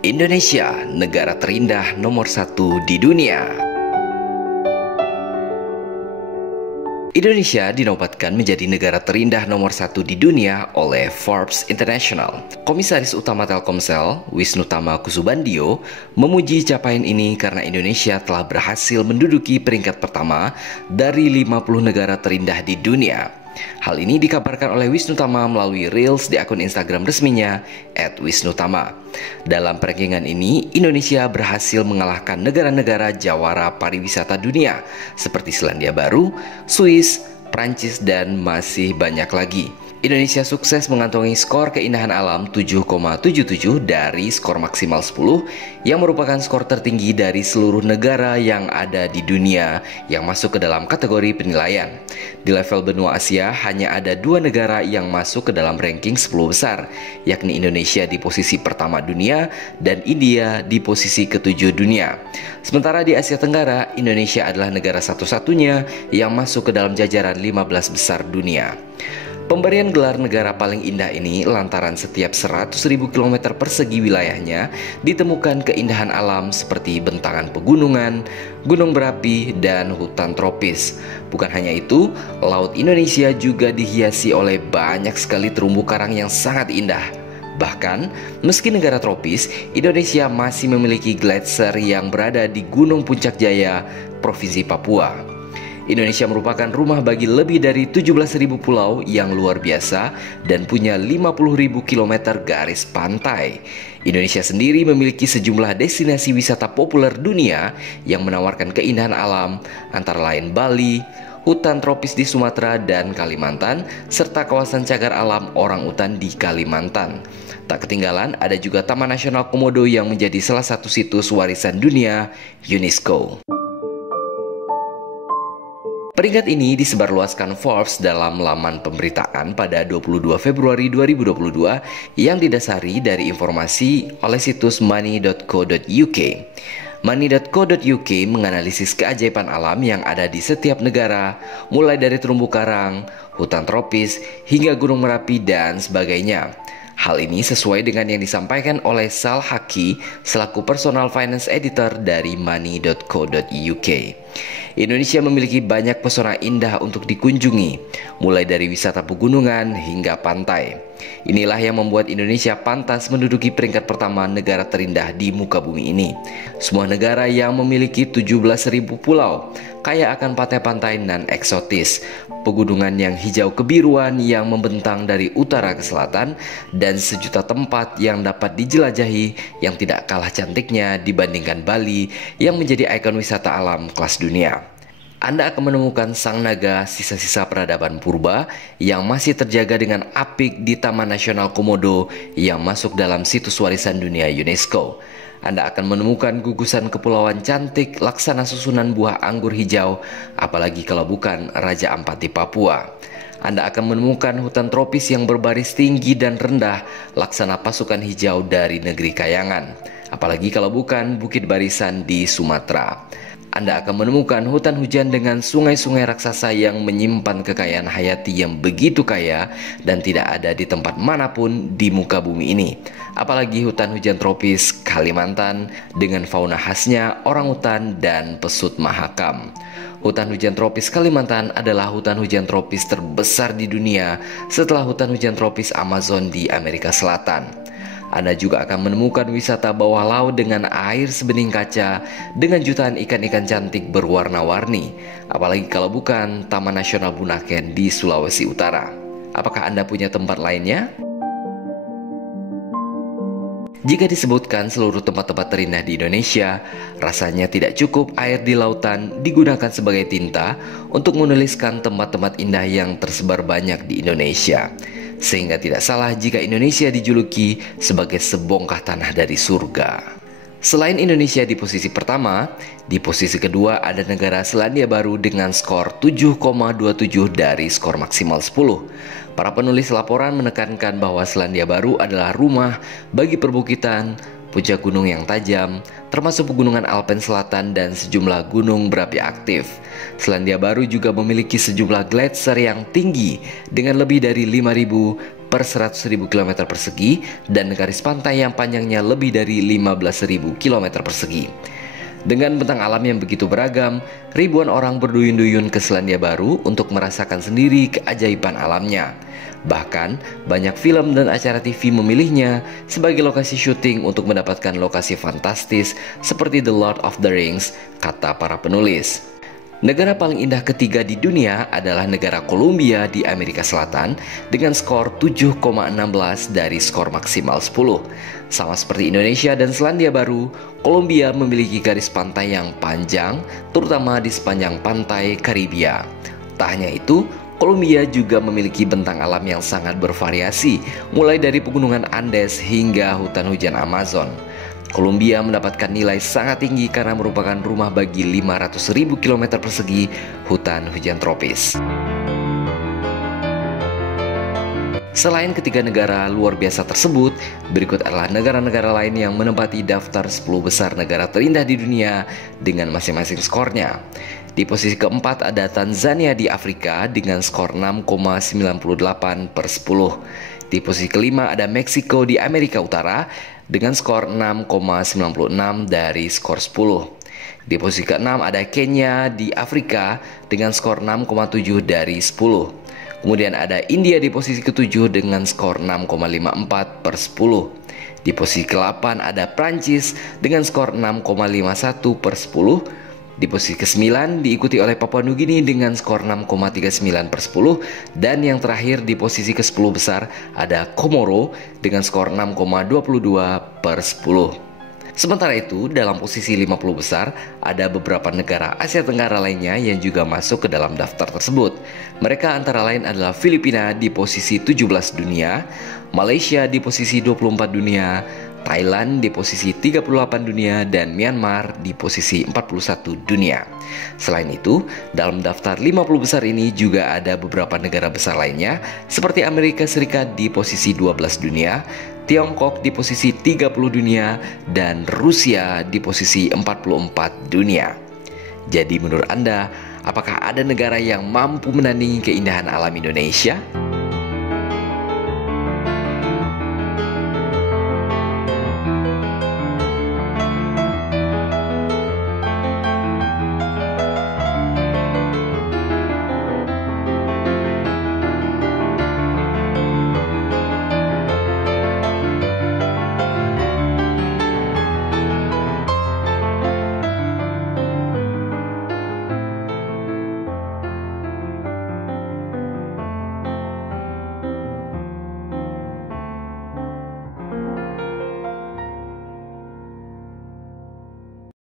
Indonesia, negara terindah nomor 1 di dunia. Indonesia dinobatkan menjadi negara terindah nomor 1 di dunia oleh Forbes International. Komisaris Utama Telkomsel, Wisnutama Kusubandio, memuji capaian ini karena Indonesia telah berhasil menduduki peringkat pertama dari 50 negara terindah di dunia. Hal ini dikabarkan oleh Wisnutama melalui Reels di akun Instagram resminya @wisnutama. Dalam rankingan ini, Indonesia berhasil mengalahkan negara-negara jawara pariwisata dunia seperti Selandia Baru, Swiss, Prancis, dan masih banyak lagi. Indonesia sukses mengantongi skor keindahan alam 7,77 dari skor maksimal 10 yang merupakan skor tertinggi dari seluruh negara yang ada di dunia yang masuk ke dalam kategori penilaian. Di level benua Asia hanya ada 2 negara yang masuk ke dalam ranking 10 besar, yakni Indonesia di posisi pertama dunia dan India di posisi ke-7 dunia. Sementara di Asia Tenggara, Indonesia adalah negara satu-satunya yang masuk ke dalam jajaran 15 besar dunia. Pemberian gelar negara paling indah ini lantaran setiap 100.000 km persegi wilayahnya ditemukan keindahan alam seperti bentangan pegunungan, gunung berapi, dan hutan tropis. Bukan hanya itu, laut Indonesia juga dihiasi oleh banyak sekali terumbu karang yang sangat indah. Bahkan, meski negara tropis, Indonesia masih memiliki gletser yang berada di Gunung Puncak Jaya, Provinsi Papua. Indonesia merupakan rumah bagi lebih dari 17.000 pulau yang luar biasa dan punya 50.000 km garis pantai. Indonesia sendiri memiliki sejumlah destinasi wisata populer dunia yang menawarkan keindahan alam, antara lain Bali, hutan tropis di Sumatera dan Kalimantan, serta kawasan cagar alam orangutan di Kalimantan. Tak ketinggalan, ada juga Taman Nasional Komodo yang menjadi salah satu situs warisan dunia UNESCO. Peringkat ini disebarluaskan Forbes dalam laman pemberitaan pada 22 Februari 2022 yang didasari dari informasi oleh situs money.co.uk. Money.co.uk menganalisis keajaiban alam yang ada di setiap negara, mulai dari terumbu karang, hutan tropis, hingga gunung Merapi dan sebagainya. Hal ini sesuai dengan yang disampaikan oleh Sal Haki selaku personal finance editor dari money.co.uk. Indonesia memiliki banyak pesona indah untuk dikunjungi, mulai dari wisata pegunungan hingga pantai. Inilah yang membuat Indonesia pantas menduduki peringkat pertama negara terindah di muka bumi ini. Semua negara yang memiliki 17.000 pulau, kaya akan pantai-pantai nan eksotis, pegunungan yang hijau kebiruan yang membentang dari utara ke selatan, dan sejuta tempat yang dapat dijelajahi yang tidak kalah cantiknya dibandingkan Bali yang menjadi ikon wisata alam kelas dunia. Anda akan menemukan sang naga, sisa-sisa peradaban purba yang masih terjaga dengan apik di Taman Nasional Komodo yang masuk dalam situs warisan dunia UNESCO. Anda akan menemukan gugusan kepulauan cantik laksana susunan buah anggur hijau, apalagi kalau bukan Raja Ampat di Papua. Anda akan menemukan hutan tropis yang berbaris tinggi dan rendah laksana pasukan hijau dari negeri Kayangan, apalagi kalau bukan Bukit Barisan di Sumatera. Anda akan menemukan hutan hujan dengan sungai-sungai raksasa yang menyimpan kekayaan hayati yang begitu kaya dan tidak ada di tempat manapun di muka bumi ini. Apalagi hutan hujan tropis Kalimantan dengan fauna khasnya orangutan dan pesut mahakam. Hutan hujan tropis Kalimantan adalah hutan hujan tropis terbesar di dunia setelah hutan hujan tropis Amazon di Amerika Selatan. Anda juga akan menemukan wisata bawah laut dengan air sebening kaca dengan jutaan ikan-ikan cantik berwarna-warni, apalagi kalau bukan Taman Nasional Bunaken di Sulawesi Utara. Apakah Anda punya tempat lainnya? Jika disebutkan seluruh tempat-tempat terindah di Indonesia, rasanya tidak cukup air di lautan digunakan sebagai tinta untuk menuliskan tempat-tempat indah yang tersebar banyak di Indonesia. Sehingga tidak salah jika Indonesia dijuluki sebagai sebongkah tanah dari surga. Selain Indonesia di posisi pertama, di posisi kedua ada negara Selandia Baru dengan skor 7,27 dari skor maksimal 10. Para penulis laporan menekankan bahwa Selandia Baru adalah rumah bagi perbukitan, puncak gunung yang tajam, termasuk pegunungan Alpen Selatan dan sejumlah gunung berapi aktif. Selandia Baru juga memiliki sejumlah gletser yang tinggi dengan lebih dari 5.000 per 100.000 km persegi dan garis pantai yang panjangnya lebih dari 15.000 km persegi. Dengan bentang alam yang begitu beragam, ribuan orang berduyun-duyun ke Selandia Baru untuk merasakan sendiri keajaiban alamnya. Bahkan, banyak film dan acara TV memilihnya sebagai lokasi syuting untuk mendapatkan lokasi fantastis seperti The Lord of the Rings, kata para penulis. Negara paling indah ketiga di dunia adalah negara Kolombia di Amerika Selatan dengan skor 7,16 dari skor maksimal 10. Sama seperti Indonesia dan Selandia Baru, Kolombia memiliki garis pantai yang panjang, terutama di sepanjang pantai Karibia. Tak hanya itu, Kolombia juga memiliki bentang alam yang sangat bervariasi, mulai dari pegunungan Andes hingga hutan hujan Amazon. Kolombia mendapatkan nilai sangat tinggi karena merupakan rumah bagi 500.000 km persegi hutan hujan tropis. Selain ketiga negara luar biasa tersebut, berikut adalah negara-negara lain yang menempati daftar 10 besar negara terindah di dunia dengan masing-masing skornya. Di posisi keempat ada Tanzania di Afrika dengan skor 6,98 per 10. Di posisi kelima ada Meksiko di Amerika Utara dengan skor 6,96 dari skor 10. Di posisi ke-6 ada Kenya di Afrika dengan skor 6,7 dari 10. Kemudian ada India di posisi ke-7 dengan skor 6,54 per 10. Di posisi ke-8 ada Prancis dengan skor 6,51 per 10. Di posisi ke-9 diikuti oleh Papua Nugini dengan skor 6,39 per 10. Dan yang terakhir di posisi ke-10 besar ada Komoro dengan skor 6,22 per 10. Sementara itu, dalam posisi 50 besar, ada beberapa negara Asia Tenggara lainnya yang juga masuk ke dalam daftar tersebut. Mereka antara lain adalah Filipina di posisi 17 dunia, Malaysia di posisi 24 dunia, Thailand di posisi 38 dunia, dan Myanmar di posisi 41 dunia. Selain itu, dalam daftar 50 besar ini juga ada beberapa negara besar lainnya seperti Amerika Serikat di posisi 12 dunia, Tiongkok di posisi 30 dunia, dan Rusia di posisi 44 dunia. Jadi menurut Anda, apakah ada negara yang mampu menandingi keindahan alam Indonesia?